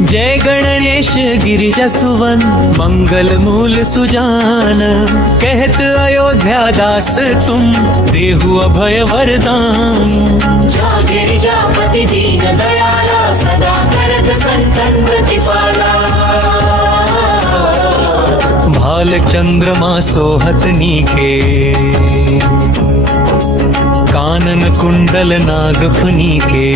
जय गणेश गिरिजा सुवन मंगल मूल सुजान, कहत अयोध्या दास तुम देहु अभय वरदान। जा गिरिजापति दीन दयाला, सदा करत संतन प्रतिपाला। भाल चंद्रमा सोहत नीके, कानन कुंडल नागफनी के।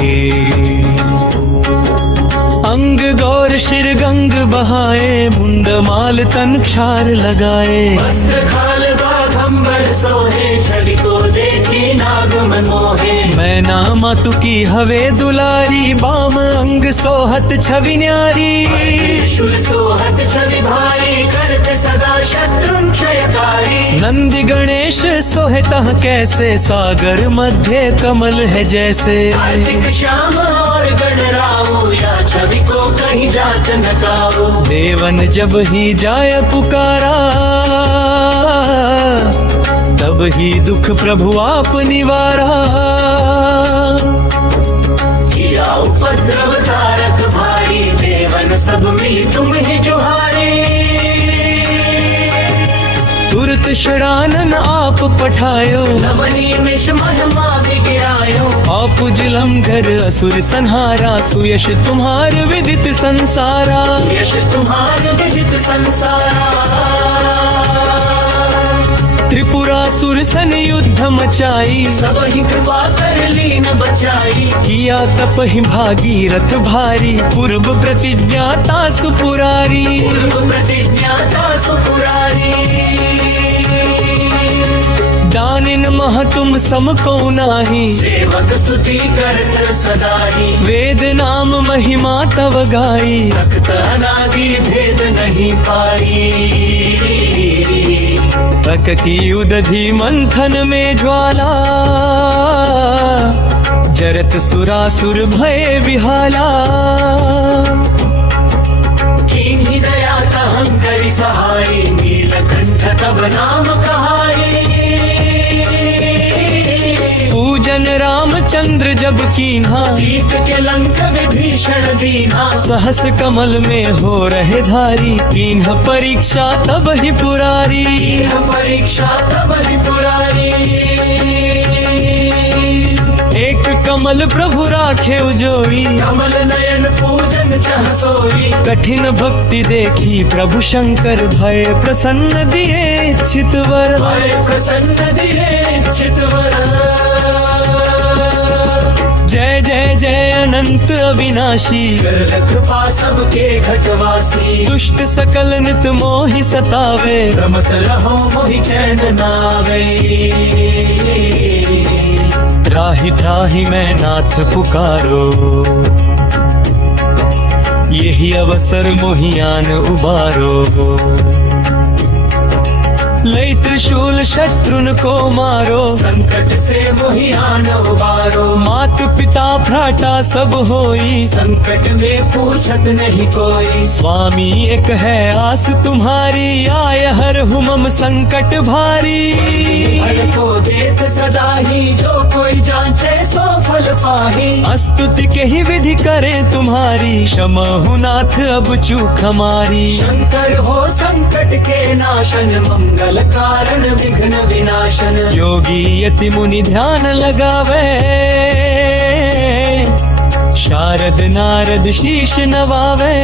अंग गौर शिर गंग बहाए, मुंड माल तन क्षार लगाए। वस्त्र खाल बाघंबर सोहे, छवि को देखी नाग मन मोहे। मैना मातु की हवे दुलारी, बाम अंग सोहत छवि न्यारी। त्रिशूल सोहत छवि भारी, करत सदा शत्रुन क्षयकारी। नंदी गणेश सोहे तह कैसे, सागर मध्य कमल है जैसे। कार्तिक श्याम और गणराओ, या छवि को कहीं जात न गाओ। देवन जब ही जाय पुकारा, तब ही दुख प्रभु आप निवारा। किया उपद्रव तारक भारी, देवन सब मिल तुम ही जुहारे। तुरत षडानन आप पठायो, नवनी मिष महिमा विगिरायो। आप जुलम घर असुर संहारा, सुयश तुम्हार विदित संसारा। यश तुम्हार विदित संसारा। त्रिपुरासुर सन युद्ध मचाई, सब ही कृपा कर लीन बचाई। किया तप ही भागीरथ भारी, पूर्व प्रतिज्ञाता सुपुरारी। पूर्व प्रतिज्ञाता सुपुरारी। दानिन मह तुम सम को नाही, सेवक स्तुति करत सदा ही। वेद नाम महिमा तव गाई। तख्त अनादि भेद नहीं पाई। प्रकृति उदधि मंथन में ज्वाला, जरत सुरासुर भय विहाला। कीन्ही दया कहं करि सहाय, नीलकंठ तब नाम कहाय। पूजन रामचंद्र जब कीन्हा, जीत के लंक विभीषण दीन्हा। सहस कमल में हो रहे धारी, कीन्ह परीक्षा तब ही पुरारी। यह परीक्षा तब ही पुरारी। एक कमल प्रभु राखे उजोई, कमल नयन पूजन चह सोई। कठिन भक्ति देखी प्रभु शंकर, भय प्रसन्न दिए इच्छित वर। भय प्रसन्न दिए इच्छित वर। जय जय जय अनंत अविनाशी, कर कृपा सबके घटवासी। दुष्ट सकल नित मोहि सतावे, रमत रहो मोहि चैन नावे। त्राहि त्राहि मैं नाथ पुकारो, यही अवसर मोहियान उबारो। लई त्रिशूल शत्रुन को मारो, संकट से मोहियान उबारो। मात पिता भ्राता सब होई, संकट में पूछत नहीं कोई। स्वामी एक है आस तुम्हारी, आय हर हुमम संकट भारी। फल को देत सदा ही, जो कोई जांचे सो फल पाही। स्तुति के ही विधि करे तुम्हारी, क्षमा हूँ नाथ अब चूक हमारी। शंकर हो संकट के नाशन, मंगल कारण विघ्न विनाशन। योगी यति मुनि ध्यान लगावे, शारद नारद शीश नवावे।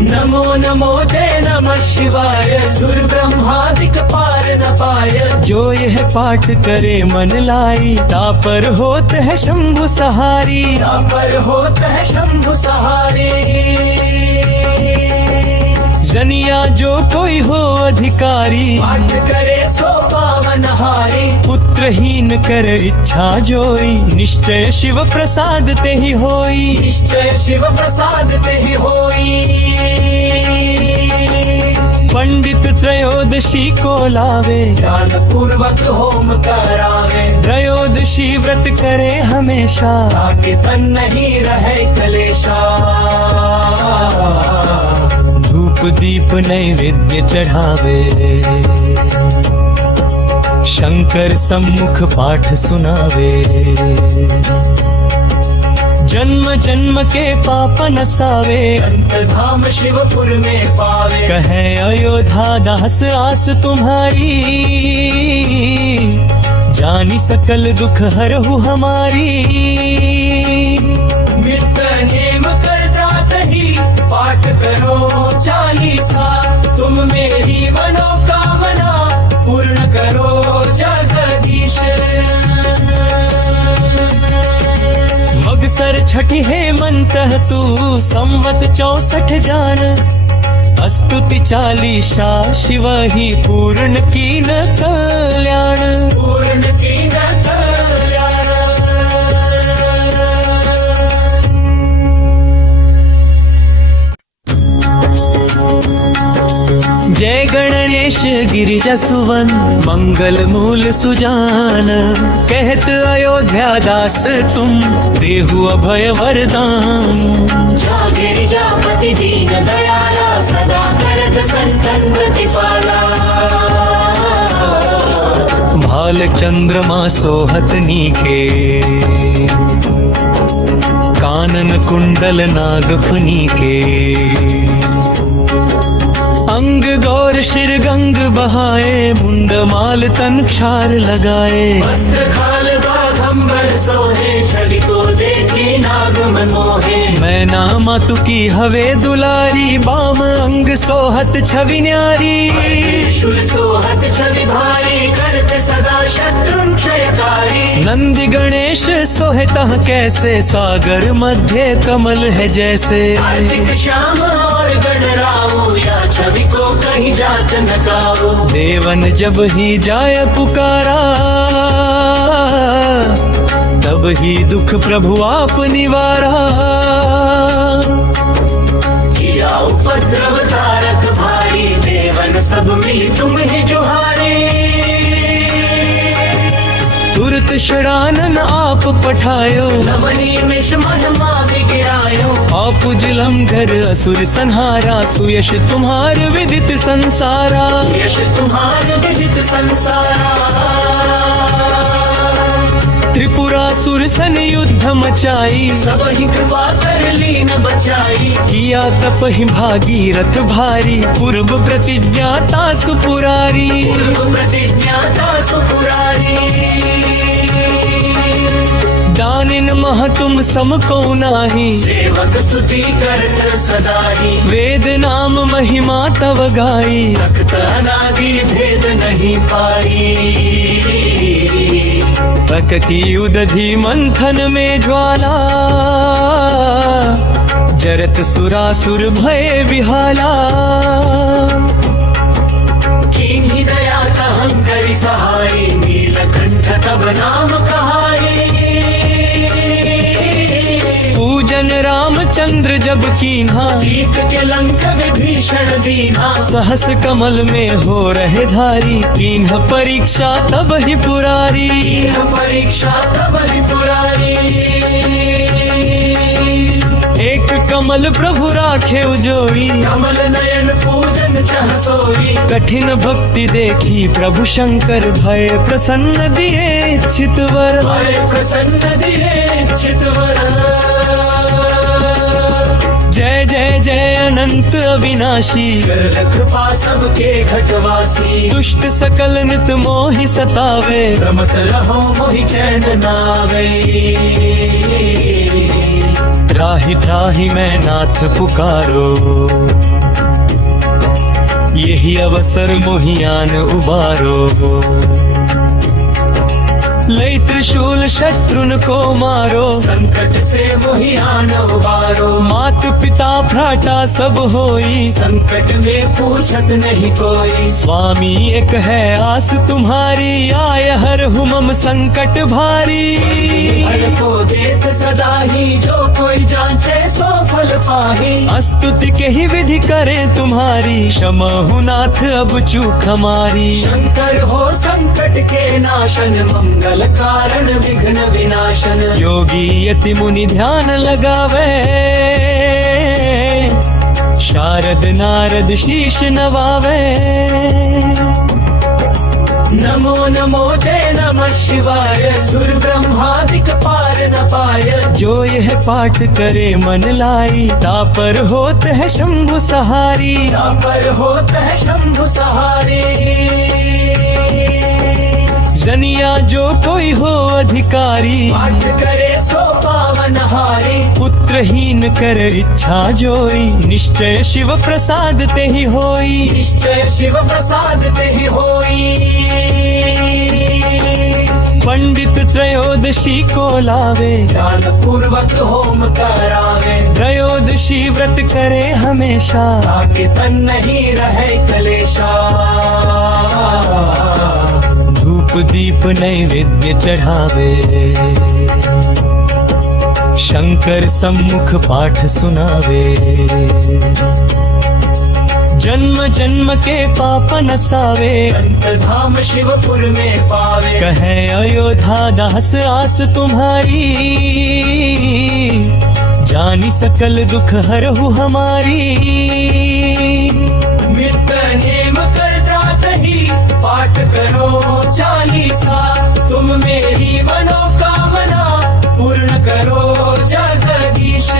नमो नमो जय नमः शिवाय, सुर ब्रह्मादिक पार न पाय। जो यह पाठ करे मन लाई, तापर होत है शंभु सहारी। तापर होत है शंभु सहारी। जनिया जो कोई हो अधिकारी, पाठ करे सो पावन हारी। पुत्रहीन कर इच्छा जोई, निश्चय शिव प्रसाद ते ही होई। निश्चय शिव प्रसाद ते ही होई। पंडित त्रयोदशी को लावे, ध्यान पूर्वक होम करावे। त्रयोदशी व्रत करे हमेशा, ताकि तन नहीं रहे कलेशा। धूप दीप नैवेद्य चढ़ावे, शंकर सम्मुख पाठ सुनावे। जन्म जन्म के पाप नसावे। संत धाम शिवपुर में पावे। कहे अयोध्या दास आस तुम्हारी, जानी सकल दुख हरहु हमारी। नित्य नेम करता तही पाठ करो चालीसा, तुम मेरी मनोकामना पूर्ण करो जगदीश। मगसर छठी हेमंत तू संवत 64 जान, स्तुति चालीसा शिव ही पूर्ण कीन कल्याण। पूर्ण कीन कल्याण। जय गणेश गिरिजा सुवन, मंगल मूल सुजान। कहत अयोध्या दास तुम, देहु अभय वरदान। जा गिरिजापति दीन दयाला, सदा करत संतन प्रतिपाला। भाल चंद्रमा सोहत नीके, कानन कुंडल नागफनी के। अंग गौर शिर गंग बहाए, मुंड माल तन क्षार लगाए। वस्त्र खाल बाघंबर सोहे, छवि को देखी नाग मनोहे। मैं नामा तुकी हवे दुलारी, बाम अंग सोहत छवि न्यारी। शूल सोहत छवि भारी, करत सदा शत्रुन क्षयकारी। नंदी गणेश सोहतः कैसे, सागर मध्य कमल है जैसे। कार्तिक श्याम और गणराओ, या छवि को कहीं जात न गाओ। देवन जब ही जाय पुकारा, तब ही दुख प्रभु आप निवारा। किया उपद्रव तारक भारी, देवन सब मिली तुम ही जुहारे। तुरत षडानन आप पठायो, नवनी मिष महिमा विगिरायो। आप जलंधर असुर संहारा, सुयश तुम्हार विदित संसारा। यश तुम्हार विदित संसारा। त्रिपुरासुर सन युद्ध मचाई, सब ही कृपा कर लीन बचाई। किया तप ही भागीरथ भारी, पूर्व प्रतिज्ञाता सुपुरारी। पूर्व प्रतिज्ञाता सुपुरारी। दानिन मह तुम सम को नाही, सेवक स्तुति करत सदा ही। वेद नाम महिमा तव गाई। तख्त अनादि भेद नहीं पाई। प्रकृति उदधि मंथन में ज्वाला, जरत सुरासुर भय विहाला। कीन्ही दया कहं करि सहाय, नीलकंठ तब नाम कहाय। पूजन रामचंद्र जब कीन्हा, जीत के लंक विभीषण दीन्हा। सहस कमल में हो रहे धारी, कीन्ह परीक्षा तब ही पुरारी। यह परीक्षा तब ही पुरारी। एक कमल प्रभु राखे उजोई, कमल नयन पूजन चह सोई। कठिन भक्ति देखी प्रभु शंकर, भय प्रसन्न दिए चितवर। भय प्रसन्न दिए चितवर। जय जय जय अनंत अविनाशी, कर कृपा सबके घटवासी। दुष्ट सकल नित मोहि सतावे। रमत रहो मोहि चैन नावे। त्राहि त्राहि मैं नाथ पुकारो, यही अवसर मोहियान उबारो। लई त्रिशूल शत्रुन को मारो, संकट से मोहियान उबारो। मात पिता भ्राता सब होई, संकट में पूछत नहीं कोई। स्वामी एक है आस तुम्हारी, आय हर हुमम संकट भारी। फल को देत सदा ही, जो कोई जांचे सो फल पाही। स्तुति के ही विधि करें तुम्हारी, क्षमा हूँ नाथ अब चूक हमारी। शंकर हो संकट के नाशन, मंगल कारण विघ्न विनाशन। योगी यति मुनि ध्यान लगावे, शारद नारद शीश नवावे। नमो नमो जय नमः शिवाय, सुर ब्रह्मादिक पार न पाय। जो यह पाठ करे मन लाई, तापर होत है शंभु सहारी। पर होत है शंभु सहारे। जनिया जो कोई हो अधिकारी, पाठ करे सो पावन हारे। पुत्रहीन कर इच्छा जोई, निश्चय शिव प्रसाद ते ही होई। निश्चय शिव प्रसाद ते ही होई। पंडित त्रयोदशी को लावे, ध्यान पूर्वक होम करावे। त्रयोदशी व्रत करे हमेशा, ताकि तन नहीं रहे कलेशा। धूप दीप नैवेद्य चढ़ावे, शंकर सम्मुख पाठ सुनावे। जन्म जन्म के पाप नसावे, संत धाम शिवपुर में पावे। कहे अयोध्या दास आस तुम्हारी, जानी सकल दुख हरहु हमारी। नित नेम कर रात ही पाठ करो चालीसा। तुम मेरी मनोकामना पूर्ण करो जगदीश।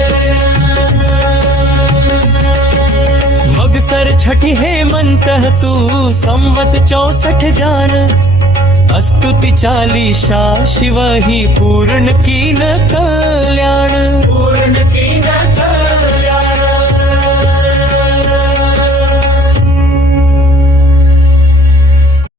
मगसर छठी हेमंत तू, संवत 64 जान। स्तुति चालीसा शिव ही पूर्ण कीन कर।